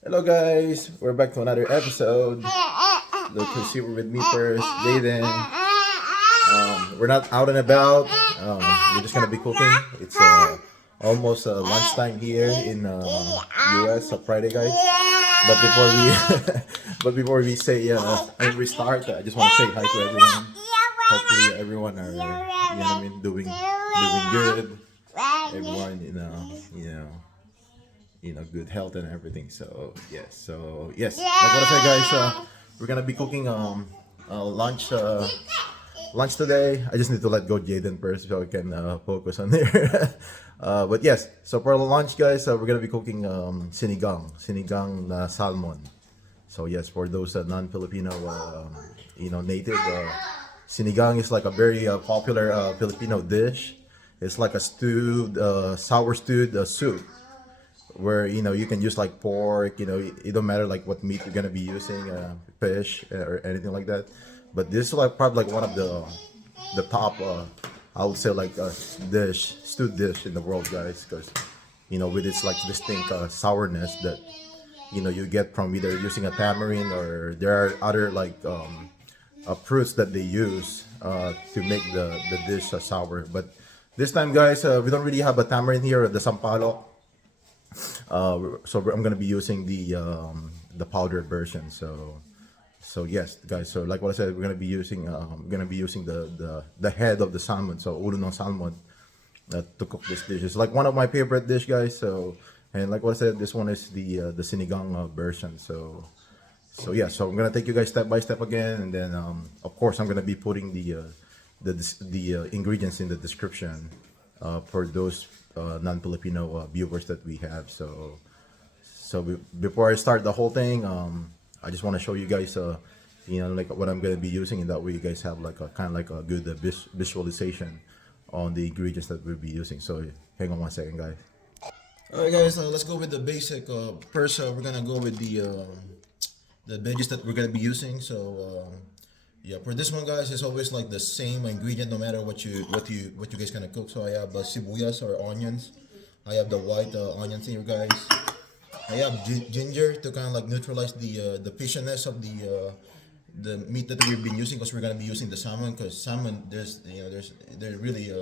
Hello guys, we're back to another episode. Look who's here with me first, Jaden. We're not out and about. We're just gonna be cooking. It's almost lunchtime here in US, Friday, guys. But before we, but before we say and we start, I just want to say hi to everyone. Hopefully, everyone are I mean, doing good. Everyone, good health and everything. So yes, like what I said, guys, we're gonna be cooking lunch today. I just need to let go Jaden first so I can focus on there. But yes, so for the lunch, guys, we're gonna be cooking sinigang na salmon. So yes, for those non-Filipino, native, sinigang is like a very popular Filipino dish. It's like a stewed, sour stewed soup where you can use like pork. It don't matter like what meat you're gonna be using, fish or anything like that. But this is like probably like one of the top, I would say, like stewed dish in the world, guys, because with its like distinct sourness that you get from either using a tamarind, or there are other like fruits that they use to make the dish sour. But this time, guys, we don't really have a tamarind here, or the sampalok. I'm gonna be using the powdered version. So yes, guys. So like what I said, we're gonna be using the head of the salmon. So ulo ng salmon to cook this dish. It's like one of my favorite dish, guys. So, and like what I said, this one is the sinigang version. So so I'm gonna take you guys step by step again, and then of course I'm gonna be putting the ingredients in the description for those non-Filipino viewers that we have. Before I start the whole thing, I just want to show you guys, like what I'm gonna be using, and that way you guys have like a kind of like a good visualization on the ingredients that we'll be using. So hang on one second, guys. All right, guys. Let's go with the basic. First, we're gonna go with the veggies that we're gonna be using. Yeah, for this one, guys, it's always like the same ingredient no matter what you guys gonna cook. So I have sibuyas or onions. I have the white onions here, guys. I have ginger to kind of like neutralize the fishiness of the meat that we've been using, because we're gonna be using the salmon. Because salmon, they're really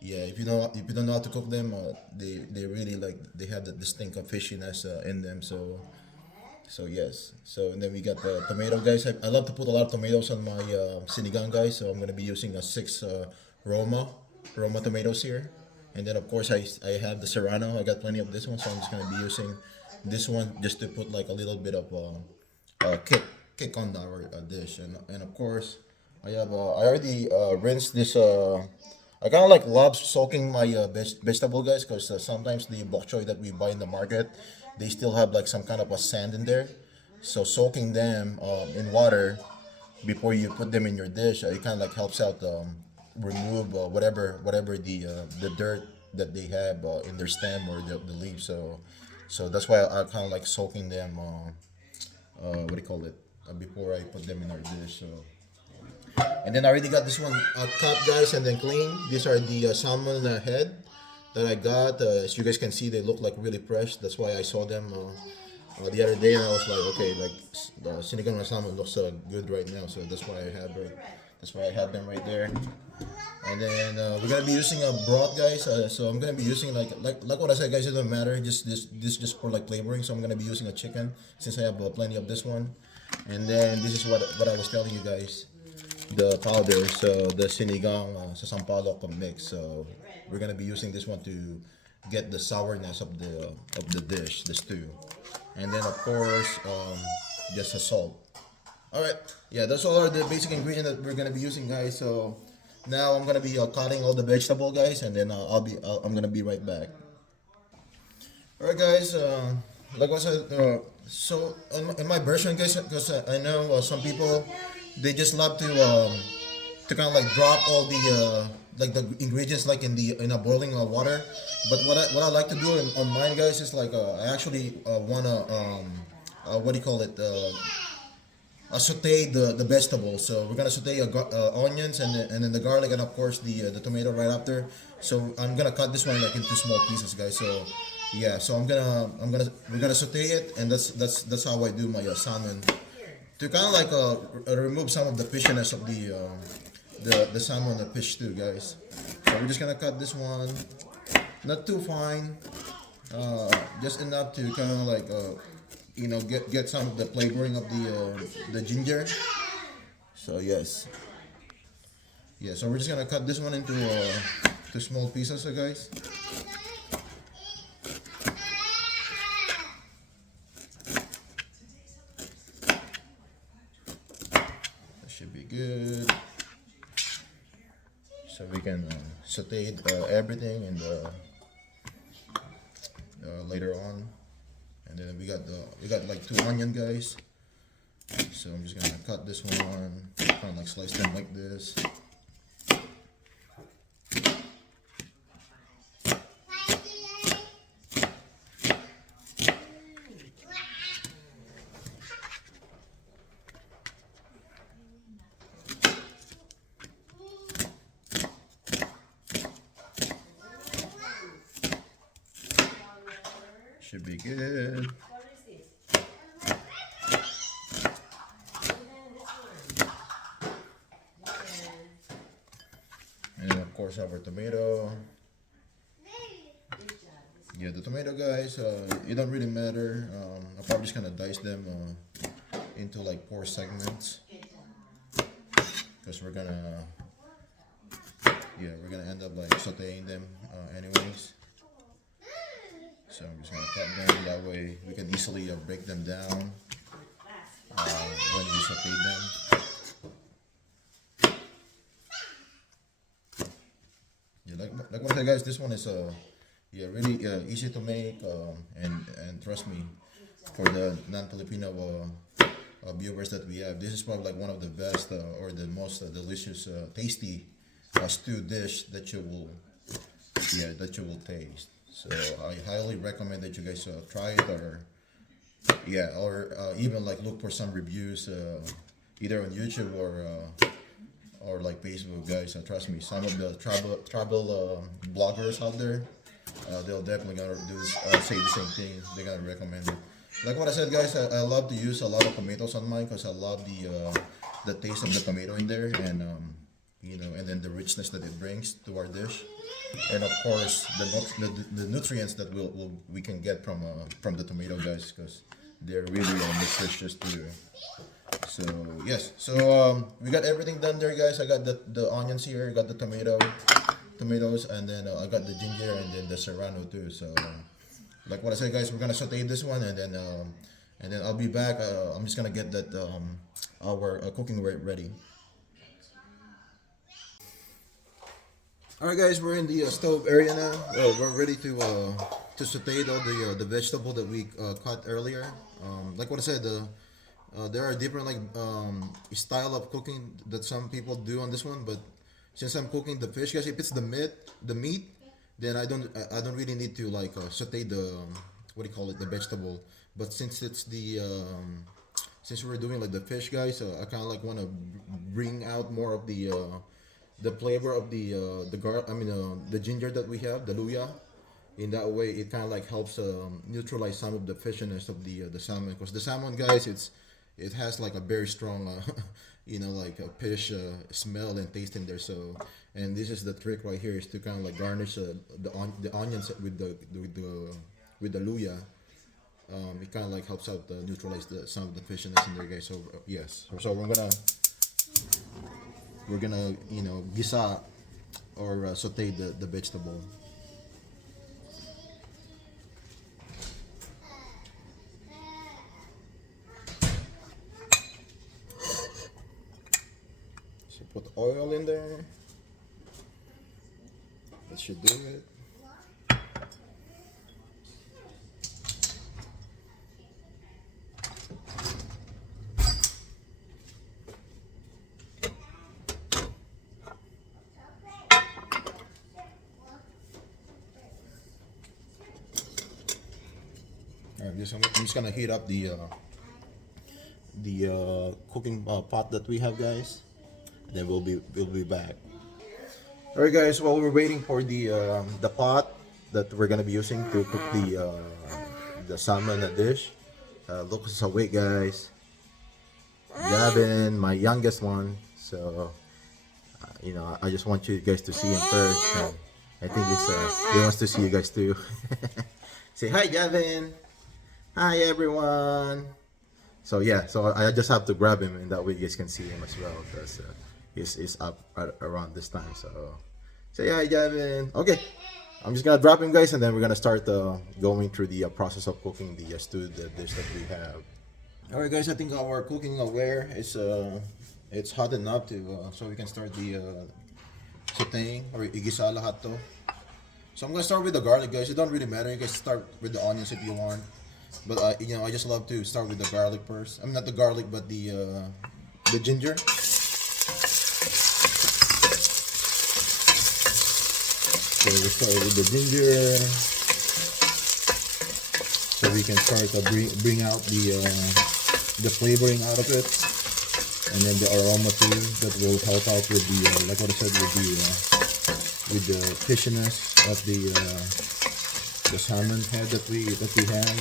yeah, if you don't know how to cook them, they really like they have the distinct fishiness in them. So yes. So and then we got the tomato, guys. I love to put a lot of tomatoes on my sinigang, guys. So I'm gonna be using a six Roma tomatoes here. And then of course I have the serrano. I got plenty of this one, so I'm just gonna be using this one just to put like a little bit of kick on our dish. And of course I already rinsed this. I kind of like love soaking my vegetable, guys, because sometimes the bokchoy that we buy in the market, they still have like some kind of a sand in there. So soaking them in water before you put them in your dish, it kind of like helps out remove whatever the dirt that they have in their stem or the leaf. So that's why I kind of like soaking them. What do you call it? Before I put them in our dish. And then I already got this one cut, guys, and then clean. These are the salmon head that I got. As you guys can see, they look like really fresh. That's why I saw them the other day, and I was like, okay, like the sinigang na salmon looks good right now. So that's why I have them right there. And then we're gonna be using a broth, guys. So I'm gonna be using like what I said, guys. It doesn't matter. Just for like flavoring. So I'm gonna be using a chicken since I have plenty of this one. And then this is what I was telling you guys, the powder, so the sinigang sa sampalok mix. So we're gonna be using this one to get the sourness of the dish, the stew. And then of course just a salt. All right, yeah, that's all are the basic ingredients that we're gonna be using, guys. So now I'm gonna be cutting all the vegetable, guys, and then I'm gonna be right back. All right, guys. Like I said, so in my version, guys, because I know some people, they just love to kind of like drop all the ingredients like in a boiling water. But what I like to do on mine, guys, is like I actually wanna what do you call it? Saute the vegetables. So we're gonna saute onions and then the garlic, and of course the tomato right after. So I'm gonna cut this one like into small pieces, guys. Yeah, so we're gonna saute it, and that's how I do my salmon to kind of like remove some of the fishiness of the salmon, the fish too, guys. So we're just gonna cut this one, not too fine, just enough to kind of like get some of the flavoring of the ginger. So yes, yeah. So we're just gonna cut this one into to small pieces, so guys. That should be good. So we can saute everything and later on, and then we got like 2 onion, guys. So I'm just gonna cut this one, kind of like slice them like this. Should be good. And of course our tomato. Yeah, the tomato, guys, it don't really matter. I'm probably just gonna dice them into like 4 segments because we're gonna end up like sauteing them anyways. So I'm just gonna cut them that way we can easily break them down when we saute them. Yeah, like what I said, guys, this one is yeah, really easy to make, and trust me, for the non-Filipino viewers that we have, this is probably like one of the best or the most delicious, tasty stew dish that you will taste. So I highly recommend that you guys try it, or even like look for some reviews either on YouTube or like Facebook, guys. Trust me, some of the travel bloggers out there, they'll definitely gonna say the same thing. They're gonna recommend it. Like what I said, guys, I love to use a lot of tomatoes on mine because I love the taste of the tomato in there, and and then the richness that it brings to our dish, and of course the nutrients that we can get from the tomato, guys, because they're really nutritious too. So yes, so we got everything done there, guys. I got the onions here, I got the tomatoes, and then I got the ginger and then the serrano too. So like what I said, guys, we're gonna saute this one, and then I'll be back. I'm just gonna get that our cooking ready. All right, guys, we're in the stove area now. We're ready to saute all the vegetable that we cut earlier. Like what I said, there are different like style of cooking that some people do on this one, but since I'm cooking the fish, guys, if it's the meat, then I don't really need to like saute the what do you call it, the vegetable. But since it's since we're doing like the fish, guys, I kind of like want to bring out more of the flavor of the ginger that we have, the luya. In that way, it kind of like helps neutralize some of the fishiness of the salmon. Because the salmon, guys, it has like a very strong, like a fish smell and taste in there. So, and this is the trick right here, is to kind of like garnish the onions with the luya. It kind of like helps out neutralize some of the fishiness in there, guys. So yes, so we're gonna gisa or saute the vegetable. So put oil in there. That should do it. Alright, I'm just gonna heat up the cooking pot that we have, guys. Then we'll be back. All right, guys. While we're waiting for the pot, that we're gonna be using to cook the salmon dish. Look who's awake, guys. Gavin, my youngest one. So you know, I just want you guys to see him first. And I think he wants to see you guys too. Say hi, Gavin. Hi, everyone. So yeah, so I just have to grab him, and that way you guys can see him as well, because he's up around this time. So say hi, Gavin. Okay, I'm just gonna drop him, guys, and then we're gonna start going through the process of cooking the stewed dish that we have. All right, guys. I think our cooking aware is it's hot enough to so we can start the sautéing or igisa lahat to. So I'm gonna start with the garlic, guys. It don't really matter. You guys start with the onions if you want, but you know, I just love to start with the garlic first. I mean, not the garlic, but the ginger. So we start with the ginger, so we can start to bring out the flavoring out of it, and then the aroma too that will help out with the like what I said, with the fishiness of the salmon head that we have.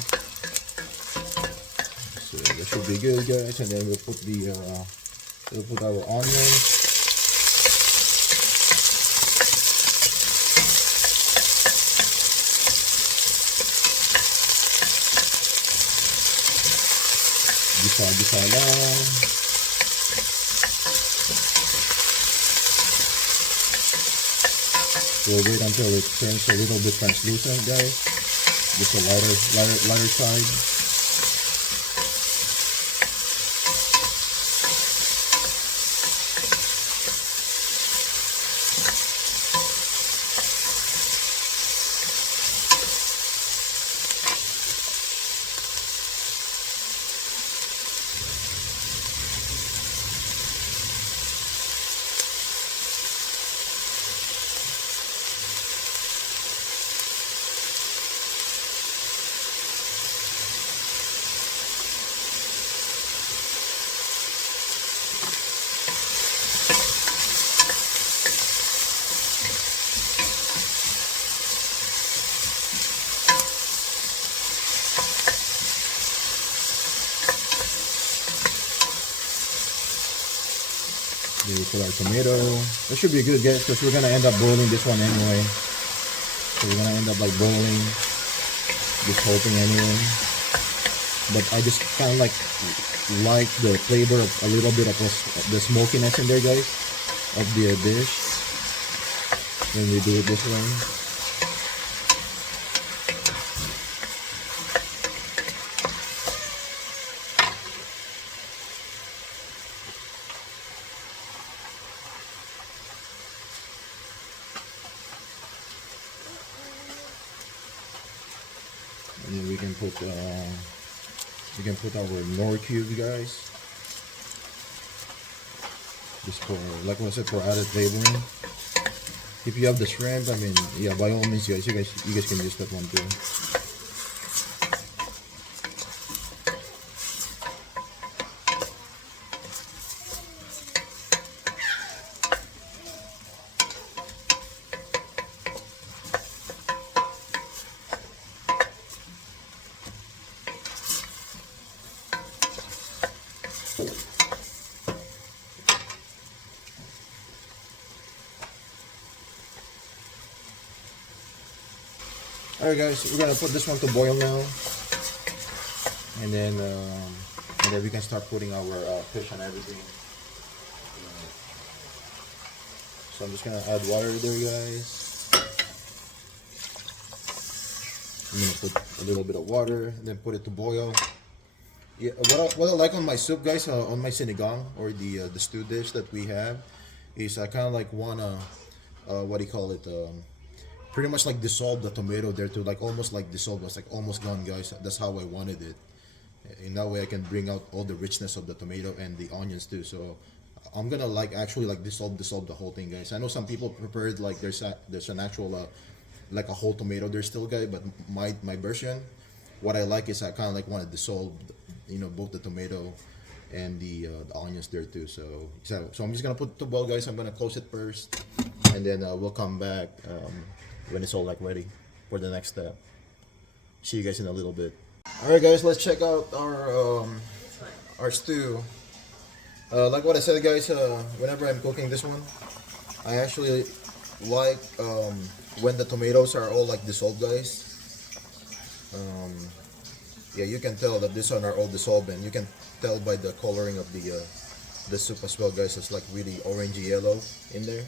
So that should be good, guys. And then we'll put our onions. Gisa lang. We'll wait until it turns a little bit translucent, guys. Just a lighter side. Then we put our tomato. That should be good, guys, because we're gonna end up boiling this one anyway. So we're gonna end up like boiling this whole thing anyway. But I just kind of like the flavor of a little bit of the smokiness in there, guys, of the dish when we do it this way. And then we can put our nor cube, guys. Just for, like I said, for added flavoring. If you have the shrimp, I mean, yeah, by all means, guys, you guys can use that one too. Alright, guys, we're gonna put this one to boil now, and then we can start putting our fish and everything. So I'm just gonna add water there, guys. I'm gonna put a little bit of water and then put it to boil. Yeah, what I like on my soup, guys, on my sinigang or the stew dish that we have, is I kind of like wanna what do you call it? Pretty much like dissolve the tomato there to like almost like dissolve. It's like almost gone, guys. That's how I wanted it. In that way, I can bring out all the richness of the tomato and the onions too. So I'm gonna like actually like dissolve the whole thing, guys. I know some people prepare it like there's an actual like a whole tomato there still, guys. But my version, what I like is I kind of like want to dissolve, you know, both the tomato and the onions there too. So I'm just gonna put it to boil, guys. I'm gonna close it first, and then we'll come back when it's all like ready. for the next step. See you guys in a little bit. All right, guys, let's check out our stew. Like what I said, guys, whenever I'm cooking this one, I actually like when the tomatoes are all like dissolved, guys. Yeah, you can tell that this one are all dissolved, and you can tell by the coloring of the soup as well, guys. It's like really orangey yellow in there.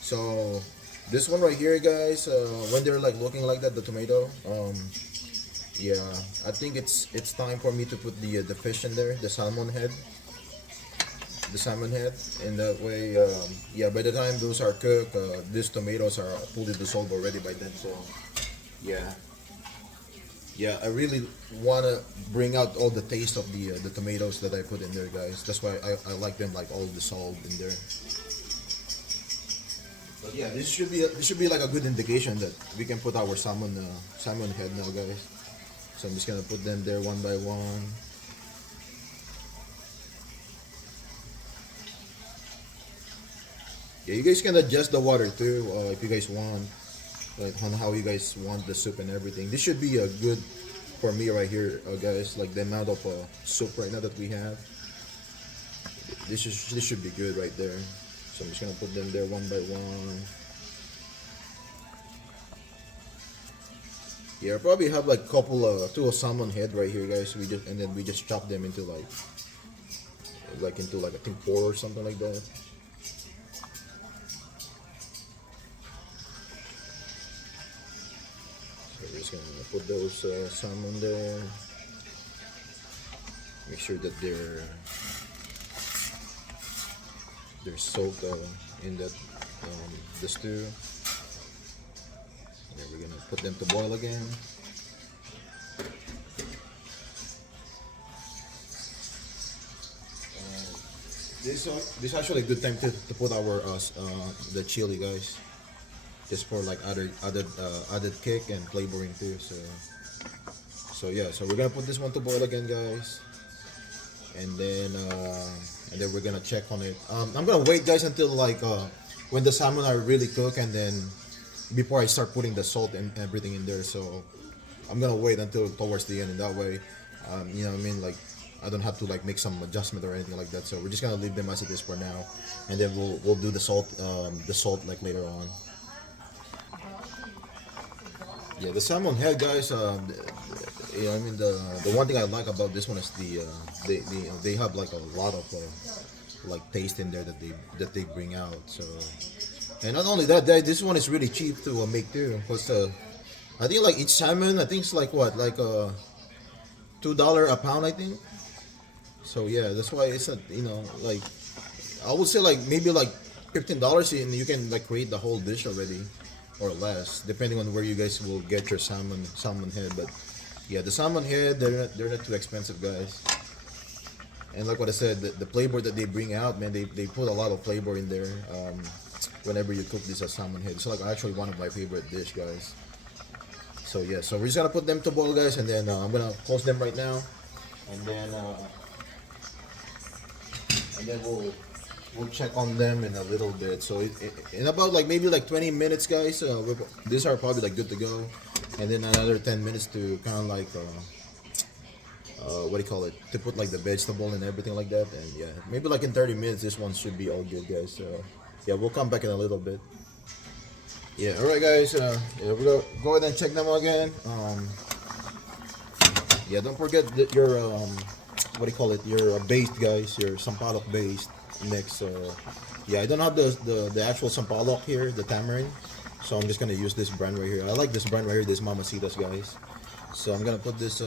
So this one right here, guys, when they're like looking like that, the tomato, yeah, I think it's time for me to put the fish in there, the salmon head, and that way, yeah, by the time those are cooked, these tomatoes are fully dissolved already by then. So yeah. Yeah, I really want to bring out all the taste of the tomatoes that I put in there, guys. That's why I like them like all dissolved in there. But yeah, this should be like a good indication that we can put our salmon head now, guys. So I'm just gonna put them there one by one. Yeah, you guys can adjust the water too if you guys want. Like on how you guys want the soup and everything. This should be a good for me right here, guys. Like the amount of soup right now that we have. This should be good right there. So I'm just gonna put them there one by one. Yeah, I probably have like two salmon head right here, guys. We just chop them into like I think 4 or something like that. We're just gonna put those salmon there. Make sure that they're soaked in that the stew. And then we're gonna put them to boil again. This is actually a good time to put our the chili, guys. Just for like added kick and flavoring too. So yeah, so we're gonna put this one to boil again, guys, and then we're gonna check on it. I'm gonna wait, guys, until like when the salmon are really cooked, and then before I start putting the salt and everything in there. So I'm gonna wait until towards the end, and that way, you know what I mean, like I don't have to like make some adjustment or anything like that. So we're just gonna leave them as it is for now, and then we'll do the salt like later on. Yeah, the salmon head, guys. Yeah, I mean the one thing I like about this one is they have like a lot of like taste in there that they bring out. So, and not only that, this one is really cheap to make too. Cause I think like each salmon, I think it's like what, like $2 a pound, I think. So yeah, that's why it's a, you know, like I would say like maybe like $15, and you can like create the whole dish already, or less, depending on where you guys will get your salmon head. But yeah, the salmon head, they're not too expensive, guys. And like what I said, the flavor that they bring out, man, they put a lot of flavor in there. Whenever you cook this as salmon head, it's like actually one of my favorite dish, guys. So yeah, so we're just gonna put them to boil, guys, and then I'm gonna close them right now, and then we'll check on them in a little bit. So in about like maybe like 20 minutes, guys, these are probably like good to go, and then another 10 minutes to kind of like what do you call it, to put like the vegetable and everything like that. And yeah, maybe like in 30 minutes this one should be all good, guys. So yeah, we'll come back in a little bit. Yeah, all right, guys, yeah, we'll go ahead and check them again. Yeah, don't forget that your what do you call it, your based, guys, your sampalok based mix. Yeah, I don't have the actual sampalok here, the tamarind, so I'm just gonna use this brand right here. I like this brand right here, this Mamacita's, guys. So I'm gonna put this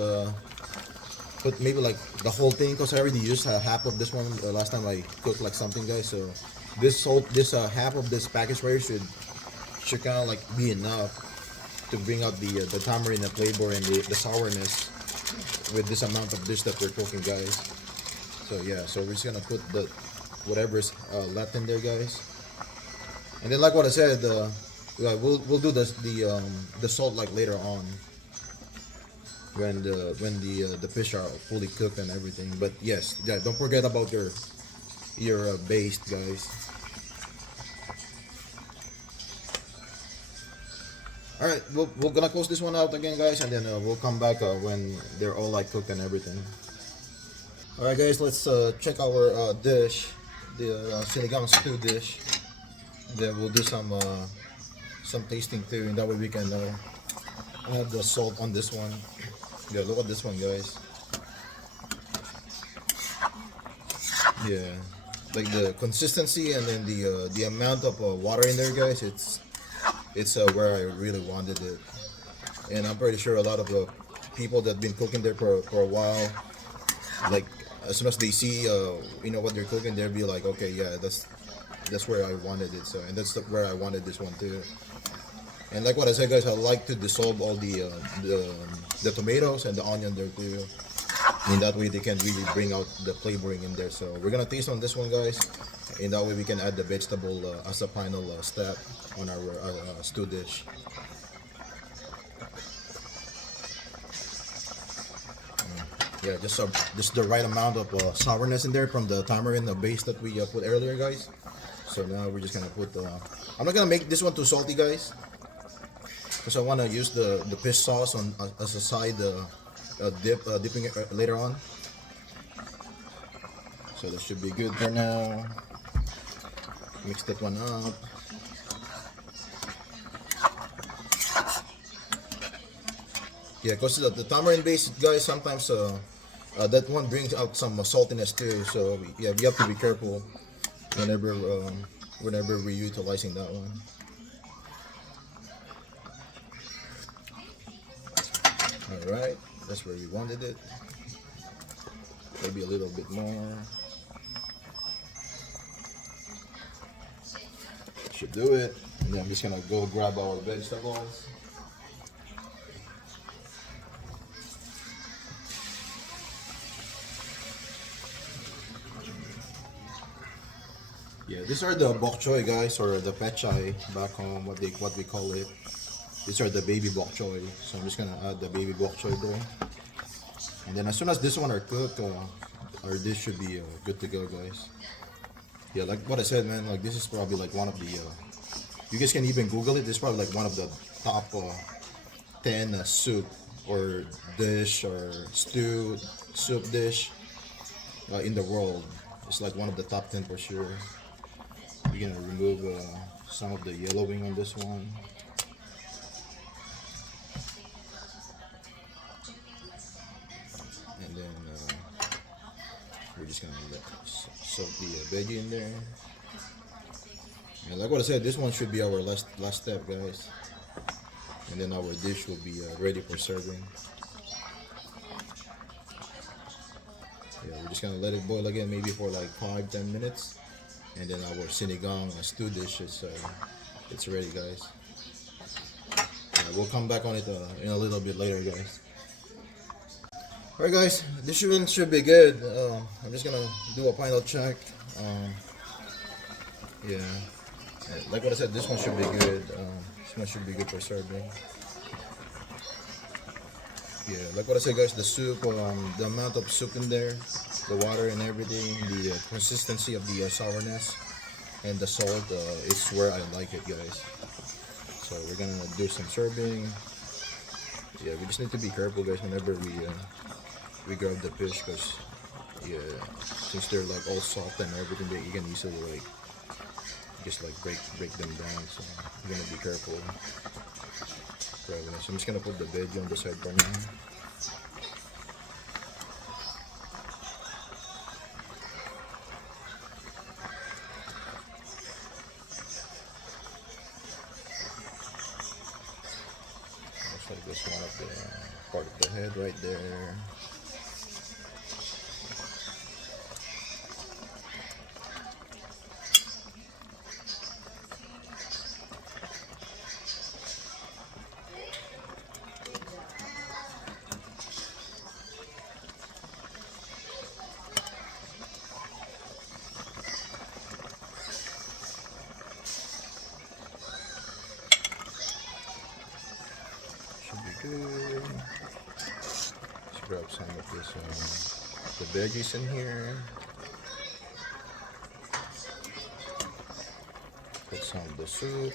put maybe like the whole thing, because I already used half of this one last time I cooked like something, guys. So this half of this package right here should kind of like be enough to bring out the tamarind, the flavor, and the sourness with this amount of dish that we're cooking, guys. So yeah, so we're just gonna put the whatever's left in there, guys. And then like what I said, we'll do the salt like later on when the fish are fully cooked and everything. But yes, yeah, don't forget about your baste, guys. All right, we're gonna close this one out again, guys, and then we'll come back when they're all like cooked and everything. All right, guys, let's check our dish, the sinigang stew dish. Then we'll do some tasting too, and that way we can add the salt on this one. Yeah, look at this one, guys. Yeah, like the consistency and then the amount of water in there, guys. It's where I really wanted it, and I'm pretty sure a lot of the people that been cooking there for a while, like as soon as they see what they're cooking, they'll be like, okay, yeah, that's where I wanted it. So, and where I wanted this one too. And like what I said, guys, I like to dissolve all the tomatoes and the onion there too. In that way, they can really bring out the flavoring in there. So we're gonna taste on this one, guys. In that way, we can add the vegetable as a final step on our stew dish. Yeah, just the right amount of sourness in there from the tamarind base that we put earlier, guys. So now we're just gonna put. I'm not gonna make this one too salty, guys, because I want to use the fish sauce on as a side dipping it later on. So that should be good for now. Mix that one up. Yeah, because the tamarind base, guys, sometimes that one brings out some saltiness too. So yeah, we have to be careful whenever whenever we're utilizing that one. All right, that's where we wanted it. Maybe a little bit more. Should do it. And then I'm just gonna go grab our vegetables. Yeah, these are the bokchoy, guys, or the pechay back home, what we call it. These are the baby bokchoy. So I'm just gonna add the baby bokchoy there. And then as soon as this one are cooked, our dish should be good to go, guys. Yeah, like what I said, man, like this is probably like one of the, you guys can even Google it. This is probably like one of the top 10 soup or dish or stew soup dish in the world. It's like one of the top 10 for sure. You're gonna remove some of the yellowing on this one. And then we're just gonna soak the veggie in there. And like what I said, this one should be our last step, guys. And then our dish will be ready for serving. Yeah, we're just gonna let it boil again, maybe for like 5-10 minutes, and then our sinigang stew dish is it's ready, guys. We'll come back on it in a little bit later, guys. Alright, guys, this should be good. I'm just gonna do a final check. Yeah, like what I said, this one should be good. This one should be good for serving. Yeah, like what I said, guys, the soup, the amount of soup in there, the water and everything, the consistency of the sourness, and the salt is where I like it, guys. So we're gonna do some serving. Yeah, we just need to be careful, guys, whenever we grab the fish, because yeah, since they're like all soft and everything, that you can easily like just like break them down. So you're gonna be careful. So I'm just gonna put the veggie on the side for now. Looks like this one of the part of the head right there. Good. Let's grab some of this, the veggies in here. Put some of the soup.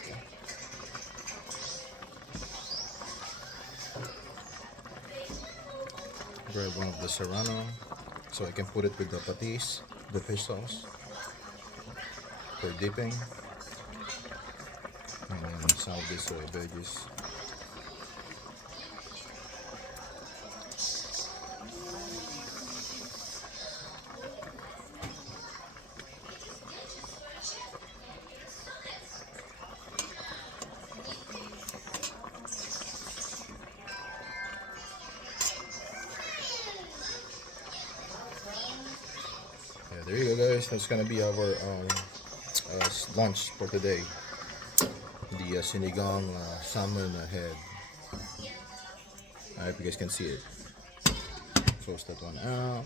grab one of the serrano so I can put it with the patis, the fish sauce for dipping. And then some of these veggies. Yeah, there you go, guys. That's gonna be our lunch for today. The Sinigang Salmon Head. I hope you guys can see it. Close that one out.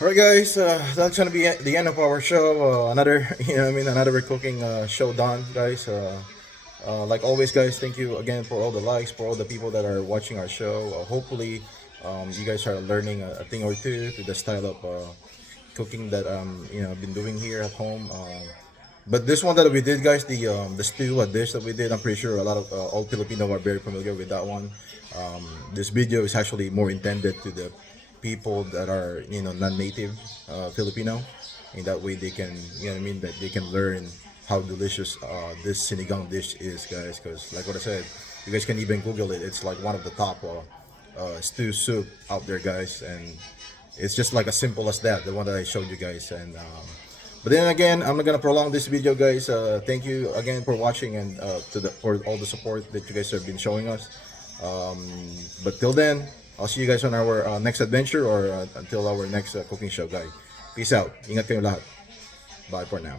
Alright, guys, that's gonna be the end of our show. Another, another cooking show done, guys. Like always, guys, thank you again for all the likes, for all the people that are watching our show. Hopefully, you guys are learning a thing or two to the style of cooking that I've been doing here at home. But this one that we did, guys, the stew, a dish that we did, I'm pretty sure a lot of all Filipino are very familiar with that one. This video is actually more intended to the people that are non-native Filipino. In that way, they can that they can learn how delicious this sinigang dish is, guys. Because like what I said, you guys can even Google it. It's like one of the top stew soup out there, guys, and it's just like as simple as that, the one that I showed you guys. And but then again, I'm not gonna prolong this video, guys. Thank you again for watching and for all the support that you guys have been showing us. But till then, I'll see you guys on our next adventure or until our next cooking show, guys. Peace out. Ingat kayo lahat. Bye for now.